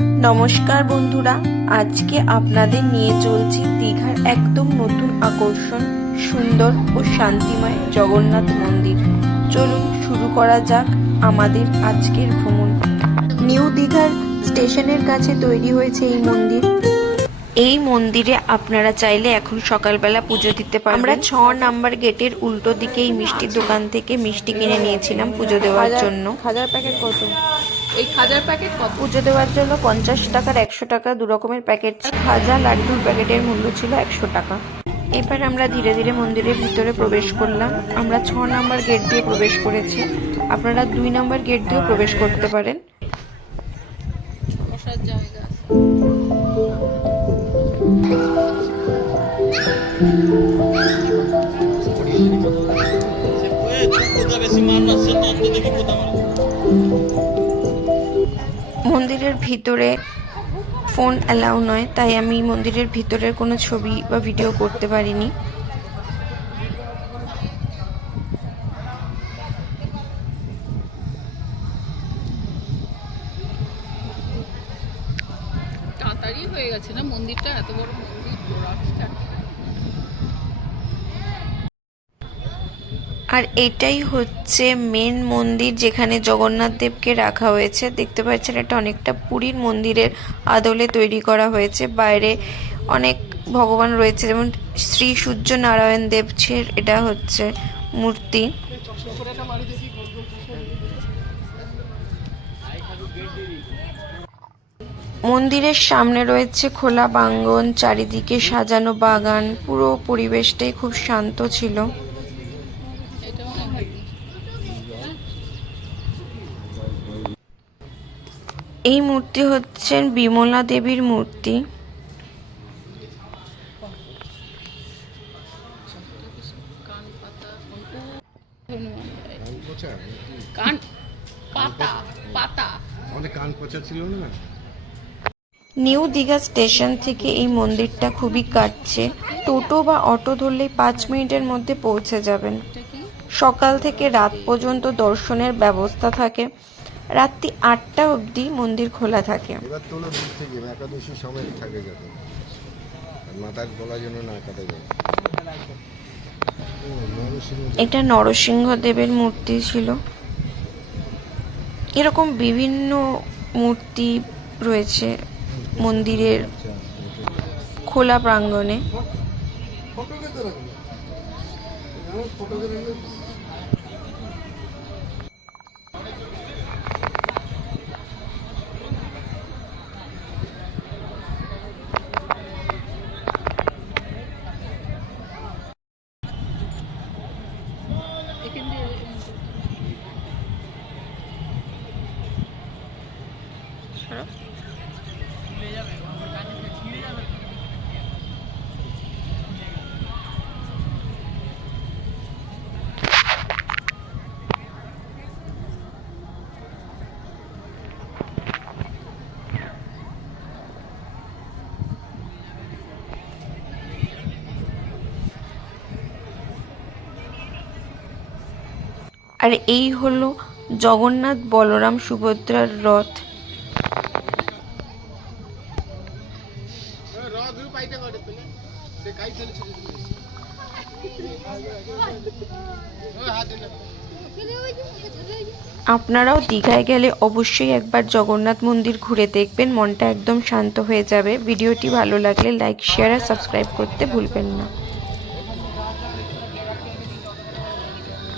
নমস্কার বন্ধুরা আজকে আপনাদের নিয়ে চলছি দীঘার একদম নতুন আকর্ষণ সুন্দর ও শান্তিময় জগন্নাথ মন্দির। চলুন শুরু করা যাক আমাদের আজকের ভ্রমণ। নিউ দীঘার স্টেশনের কাছে তৈরি হয়েছে এই মন্দির। এই মন্দিরে আপনারা চাইলে এখন সকালবেলা পুজো দিতে পারেন আমরা ছ নাম্বার গেটের উল্টো দিকে এই মিষ্টির দোকান থেকে মিষ্টি কিনে নিয়েছিলাম পুজো দেওয়ার জন্য। হাজার প্যাকেট কত? এই খাজার প্যাকেট কত? পুজো দেওয়ার জন্য পঞ্চাশ টাকার একশো টাকা দু রকমের প্যাকেট। খাজা লাড্ডুর প্যাকেটের মূল্য ছিল একশো টাকা। এবার আমরা ধীরে ধীরে মন্দিরের ভিতরে প্রবেশ করলাম। আমরা ছ নম্বর গেট দিয়ে প্রবেশ করেছি। আপনারা দুই নম্বর গেট দিয়েও প্রবেশ করতে পারেন। বসার জায়গা বেশি আসছে তত্ত্ব দেখি কোথা মারা মন্দিরের ভিতরে ফোন অ্যালাউ নয়, তাই আমি মন্দিরের ভিতরের কোনো ছবি বা ভিডিও করতে পারিনি। তাড়াতাড়ি হয়ে গেছে না? মন্দিরটা এত বড় মন্দির আর এটাই হচ্ছে মেন মন্দির যেখানে জগন্নাথ দেবকে রাখা হয়েছে। দেখতে পাচ্ছেন এটা অনেকটা পুরীর মন্দিরের আদলে তৈরি করা হয়েছে। বাইরে অনেক ভগবান রয়েছে, যেমন শ্রী সূর্য নারায়ণ দেবছের এটা হচ্ছে মূর্তি। মন্দিরের সামনে রয়েছে খোলা বাঙ্গন, চারিদিকে সাজানো বাগান, পুরো পরিবেশটাই খুব শান্ত ছিল। এই মূর্তি হচ্ছেন বিমলা দেবীর মূর্তি। নিউ দীঘা স্টেশন থেকে এই মন্দিরটা খুবই কাটছে। টোটো বা অটো ধরলেই পাঁচ মিনিটের মধ্যে পৌঁছে যাবেন। সকাল থেকে রাত পর্যন্ত দর্শনের ব্যবস্থা থাকে। রাত্রি আটটা অবধি মন্দির খোলা থাকে। এবার তোলো দূর থেকে একাদশী সময় থাকে যাতে। মাথার গলা যেন না কাটা যায়। এটা নরসিংহ দেবের মূর্তি ছিল। এরকম বিভিন্ন মূর্তি রয়েছে মন্দিরের খোলা প্রাঙ্গণে। আর এই হলো জগন্নাথ বলরাম সুভদ্রার রথ। আপনারাও দীঘায় গেলে অবশ্যই একবার জগন্নাথ মন্দির ঘুরে দেখবেন, মনটা একদম শান্ত হয়ে যাবে। ভিডিওটি ভালো লাগলে লাইক শেয়ার আর সাবস্ক্রাইব করতে ভুলবেন না।